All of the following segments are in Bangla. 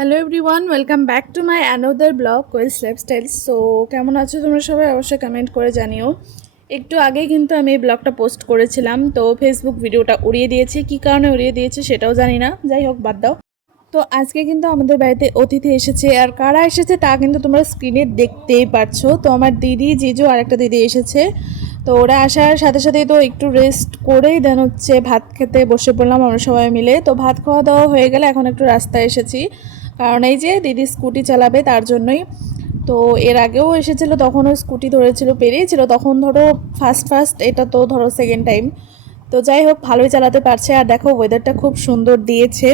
Hello everyone, welcome back to my another blog Koyel's lifestyle. So কেমন আছো তোমরা সবাই? অবশ্যই কমেন্ট করে জানিও। একটু আগেই কিন্তু আমি এই ব্লগটা পোস্ট করেছিলাম, তো ফেসবুক ভিডিওটা উড়িয়ে দিয়েছি। কী কারণে উড়িয়ে দিয়েছি সেটাও জানি না, যাই হোক বাদ দাও। তো আজকে কিন্তু আমাদের বাড়িতে অতিথি এসেছে, আর কারা এসেছে তা কিন্তু তোমরা স্ক্রিনে দেখতেই পারছো। তো আমার দিদি, জিজু আর একটা দিদি এসেছে। তো ওরা আসার সাথে সাথেই তো একটু রেস্ট করেই দেন হচ্ছে ভাত খেতে বসে পড়লাম আমরা সবাই মিলে। তো ভাত খাওয়া দাওয়া হয়ে গেলে এখন একটু রাস্তায় এসেছি, কারণ এই যে দিদি স্কুটি চালাবে তার জন্যই। তো এর আগেও এসেছিলো, তখনও স্কুটি ধরেছিল, পেরিয়েছিল তখন, ধরো ফার্স্ট ফার্স্ট, এটা তো ধরো সেকেন্ড টাইম। তো যাই হোক, ভালোই চালাতে পারছে। আর দেখো ওয়েদারটা খুব সুন্দর দিয়েছে।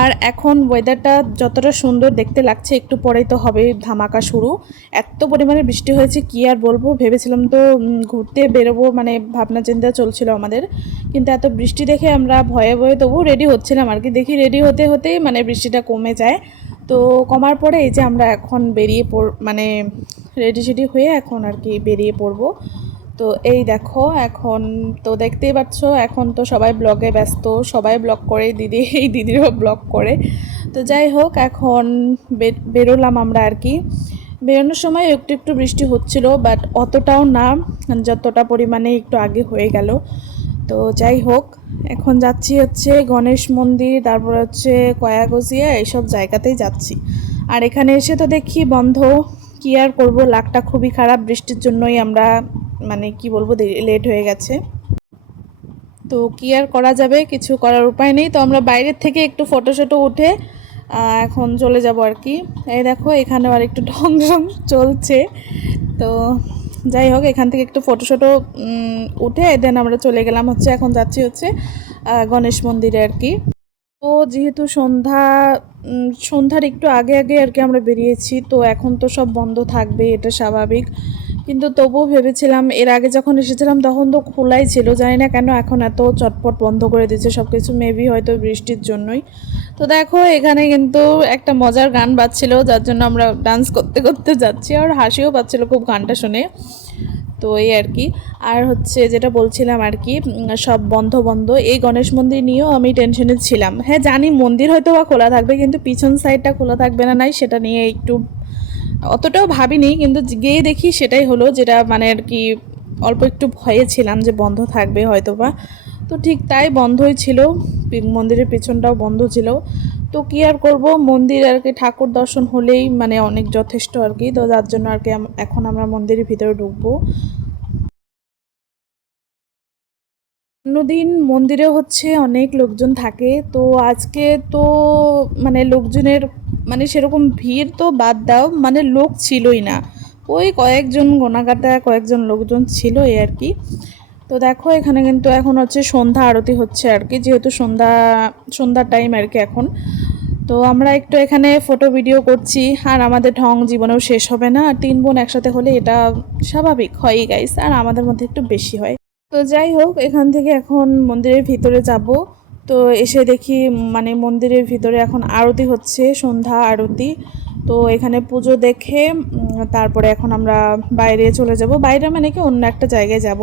আর এখন ওয়েদারটা যতটা সুন্দর দেখতে লাগছে, একটু পরেই তো হবে ধামাকা শুরু। এত পরিমাণে বৃষ্টি হয়েছে কি আর বলবো। ভেবেছিলাম তো ঘুরতে বেরোবো, মানে ভাবনা চিন্তা চলছিল আমাদের, কিন্তু এত বৃষ্টি দেখে আমরা ভয়ে ভয়ে তবু রেডি হচ্ছিলাম আর কি। দেখি রেডি হতে হতেই মানে বৃষ্টিটা কমে যায়। তো কমার পরে এই যে আমরা এখন বেরিয়ে মানে রেডি সেডি হয়ে এখন আর কি বেরিয়ে পড়বো। তো এই দেখো, এখন তো দেখতেই পাচ্ছ, এখন তো সবাই ব্লগে ব্যস্ত, সবাই ব্লগ করে, দিদি এই দিদিরও ব্লগ করে। তো যাই হোক, এখন বেরোলাম আমরা আর কি। বেরোনোর সময় একটু একটু বৃষ্টি হচ্ছিল, বাট অতটাও না যতটা পরিমাণে একটু আগে হয়ে গেল। তো যাই হোক, এখন যাচ্ছি হচ্ছে গণেশ মন্দির, তারপর হচ্ছে কয়াগজিয়া, এইসব জায়গাতেই যাচ্ছি। আর এখানে এসে তো দেখি বন্ধ। কি আর করবো, লাকটা খুবই খারাপ, বৃষ্টির জন্যই আমরা মানে কি বলবো লেট হয়ে গেছে। তো কি আর করা যাবে, কিছু করার উপায় নেই। তো আমরা বাইরের থেকে একটু ফটোশটো উঠে এখন চলে যাব আর কি। এই দেখো এখানেও আর একটু ঢং ঢং চলছে। তো যাই হোক, এখান থেকে একটু ফটোশটো উঠে দেন আমরা চলে গেলাম হচ্ছে, এখন যাচ্ছি হচ্ছে গণেশ মন্দিরে আর কি। তো যেহেতু সন্ধ্যার একটু আগে আগে আর কি আমরা বেরিয়েছি, তো এখন তো সব বন্ধ থাকবে, এটা স্বাভাবিক। কিন্তু তবুও ভেবেছিলাম, এর আগে যখন এসেছিলাম তখন তো খোলাই ছিল, জানি না কেন এখন এত চটপট বন্ধ করে দিচ্ছে সব কিছু, মেবি হয়তো বৃষ্টির জন্যই। তো দেখো এখানে কিন্তু একটা মজার গান বাজছিল, যার জন্য আমরা ডান্স করতে করতে যাচ্ছি, আর হাসিও পাচ্ছিল খুব গানটা শুনে। তো এই আর কি। আর হচ্ছে যেটা বলছিলাম আর কি, সব বন্ধ বন্ধ। এই গণেশ মন্দির নিয়েও আমি টেনশনে ছিলাম। হ্যাঁ জানি মন্দির হয়তো বা খোলা থাকবে, কিন্তু পিছন সাইডটা খোলা থাকবে না নাই সেটা নিয়ে একটু অতটাও ভাবিনি, কিন্তু গিয়ে দেখি সেটাই হলো, যেটা মানে আর কি অল্প একটু ভয়ে ছিলাম যে বন্ধ থাকবে হয়তো বা। তো ঠিক তাই, বন্ধই ছিল, মন্দিরের পেছনটাও বন্ধ ছিল। তো কী আর করবো, মন্দির আর কি ঠাকুর দর্শন হলেই মানে অনেক যথেষ্ট আর কি। তো যার জন্য আর কি এখন আমরা মন্দিরের ভিতরে ঢুকবো। অন্যদিন মন্দিরে হচ্ছে অনেক লোকজন থাকে, তো আজকে তো মানে লোকজনের মানে সেরকম ভিড় তো বাদ দাও, মানে লোক ছিলই না। ওই কয়েকজন গোনাগাটা কয়েকজন লোকজন ছিল এই আর কি। তো দেখো এখানে কিন্তু এখন হচ্ছে সন্ধ্যা আরতি হচ্ছে আর কি, যেহেতু সন্ধ্যার টাইম আর কি এখন। তো আমরা একটু এখানে ফটো ভিডিও করছি, আর আমাদের ঢং জীবনেও শেষ হবে না, আর তিন বোন একসাথে হলে এটা স্বাভাবিক হয়ই গাইস, আর আমাদের মধ্যে একটু বেশি হয়। তো যাই হোক, এখান থেকে এখন মন্দিরের ভিতরে যাব। তো এসে দেখি মানে মন্দিরের ভিতরে এখন আরতি হচ্ছে, সন্ধ্যা আরতি। তো এখানে পুজো দেখে তারপরে এখন আমরা বাইরে চলে যাব, বাইরে মানে কি অন্য একটা জায়গায় যাব।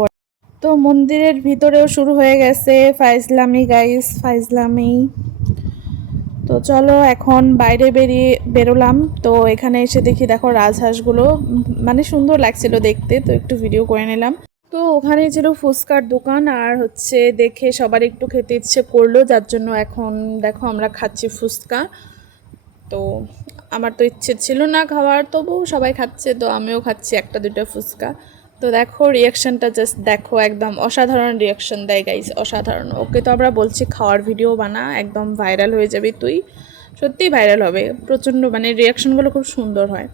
তো মন্দিরের ভিতরেও শুরু হয়ে গেছে ফাইজলামি গাইস, ফাইজলামি। তো চলো এখন বাইরে বেরোলাম। তো এখানে এসে দেখি দেখো রাজহাঁসগুলো মানে সুন্দর লাগছিল দেখতে, তো একটু ভিডিও করে নিলাম। তো ওখানেই ছিল ফুচকার দোকান, আর হচ্ছে দেখে সবার একটু খেতে ইচ্ছে করলো, যার জন্য এখন দেখো আমরা খাচ্ছি ফুচকা। তো আমার তো ইচ্ছে ছিল না খাওয়ার, তবু সবাই খাচ্ছে, তো আমিও খাচ্ছি একটা দুটো ফুচকা। তো দেখো রিয়াকশানটা জাস্ট দেখো, একদম অসাধারণ রিয়াকশান দেয় গাইস, অসাধারণ। ওকে তো আমরা বলছি খাওয়ার ভিডিও বানা, একদম ভাইরাল হয়ে যাবে তুই, সত্যিই ভাইরাল হবে প্রচণ্ড, মানে রিয়াকশানগুলো খুব সুন্দর হয়।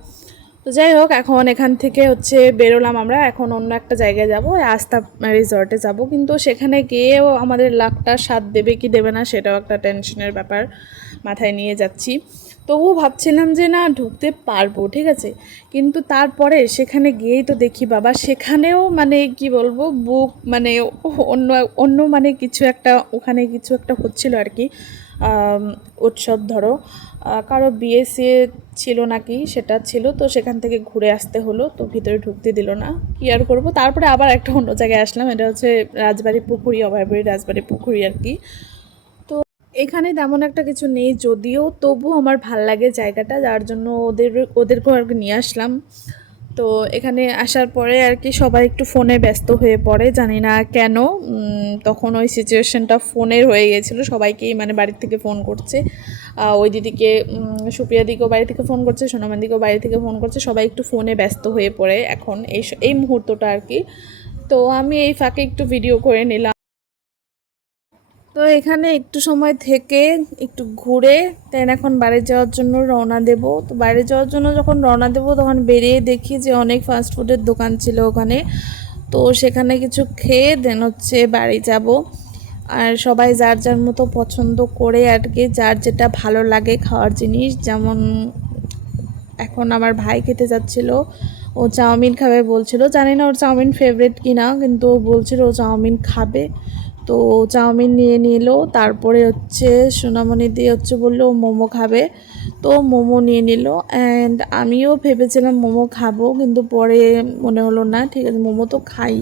তো যাই হোক, এখন এখান থেকে হচ্ছে বেরোলাম আমরা, এখন অন্য একটা জায়গায় যাব, আস্থা রিসর্টে যাব। কিন্তু সেখানে গিয়েও আমাদের লাকটা সাথ দেবে কি দেবে না সেটাও একটা টেনশনের ব্যাপার মাথায় নিয়ে যাচ্ছি। তবুও ভাবছিলাম যে না ঢুকতে পারবো, ঠিক আছে। কিন্তু তারপরে সেখানে গিয়েই তো দেখি বাবা, সেখানেও মানে কি বলবো বুক মানে অন্য অন্য মানে কিছু একটা, ওখানে কিছু একটা হচ্ছিল আর কি, উৎসব ধরো, কারো বিয়ে সিয়ে ছিল নাকি সেটা ছিল। তো সেখান থেকে ঘুরে আসতে হলো, তো ভিতরে ঢুকতে দিল না, কি আর করবো। তারপরে আবার একটা অন্য জায়গায় আসলাম, এটা হচ্ছে রাজবাড়ি পুখুরি, অভয়পুরী রাজবাড়ি পুখুরি আর কি। তো এখানে তেমন একটা কিছু নেই যদিও, তবু আমার ভাল লাগে জায়গাটা, যার জন্য ওদেরকেও আর কি নিয়ে আসলাম। তো এখানে আসার পরে আর কি সবাই একটু ফোনে ব্যস্ত হয়ে পড়ে, জানি না কেন। তখন ওই সিচুয়েশনটা ফোনের হয়ে গিয়েছিলো, সবাইকেই মানে বাড়ির থেকে ফোন করছে। ওই দিদিকে সুপ্রিয়া দিকেও বাড়ি থেকে ফোন করছে, সোনামান দিকেও বাড়ি থেকে ফোন করছে, সবাই একটু ফোনে ব্যস্ত হয়ে পড়ে এখন এই মুহূর্তটা আর কি। তো আমি এই ফাঁকে একটু ভিডিও করে নিলাম। তো এখানে একটু সময় থেকে একটু ঘুরে দেন এখন বাড়ি যাওয়ার জন্য রওনা দেব। তো বাইরে যাওয়ার জন্য যখন রওনা দেব তখন বেরিয়ে দেখি যে অনেক ফাস্টফুডের দোকান ছিল ওখানে। তো সেখানে কিছু খেয়ে দেন হচ্ছে বাড়ি যাব। আর সবাই যার যার মতো পছন্দ করে আর কি, যার যেটা ভালো লাগে খাওয়ার জিনিস। যেমন এখন আমার ভাই খেতে যাচ্ছিল, ও চাউমিন খাবে বলছিল, জানি না ওর চাউমিন ফেভারিট কিনা, কিন্তু ও বলছিল ও চাউমিন খাবে। তো চাউমিন নিয়ে নিল। তারপরে হচ্ছে সোনামণি দিয়ে হচ্ছে বললো মোমো খাবে, তো মোমো নিয়ে নিল। অ্যান্ড আমিও ভেবেছিলাম মোমো খাবো, কিন্তু পরে মনে হলো না, ঠিক আছে মোমো তো খাই।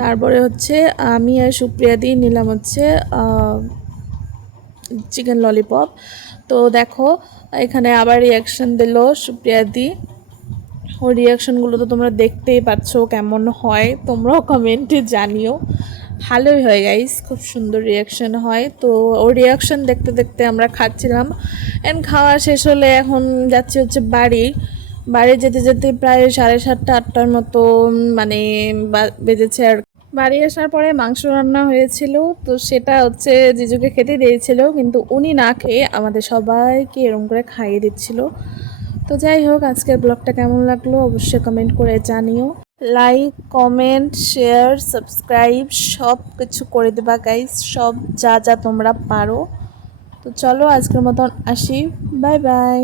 তারপরে হচ্ছে আমি আর সুপ্রিয়া দিয়ে নিলাম হচ্ছে চিকেন ললিপপ। তো দেখো এখানে আবার রিয়াকশান দিল সুপ্রিয়া দি। ওই রিয়াকশানগুলো তো তোমরা দেখতেই পাচ্ছ কেমন হয়, তোমরাও কমেন্টে জানিও। ভালোই হয় গাইস, খুব সুন্দর রিয়াকশান হয়। তো ওর রিয়াকশান দেখতে দেখতে আমরা খাচ্ছিলাম। অ্যান্ড খাওয়া শেষ হলে এখন যাচ্ছি হচ্ছে বাড়ি যেতে যেতে প্রায় 7:30-8টার মতো মানে বেজেছে। আর বাড়ি আসার পরে মাংস রান্না হয়েছিল, তো সেটা হচ্ছে জিজুকে খেতে দিয়েছিল, কিন্তু উনি না খেয়ে আমাদের সবাইকে এরম করে খাইয়ে দিচ্ছিল। তো যাই হোক, আজকের ব্লগটা কেমন লাগলো অবশ্যই কমেন্ট করে জানিও। লাইক, কমেন্ট, শেয়ার, সাবস্ক্রাইব সব কিছু করে দেবা গাইস, সব যা যা তোমরা পারো। তো চলো আজকের মতন আসি, বাই বাই।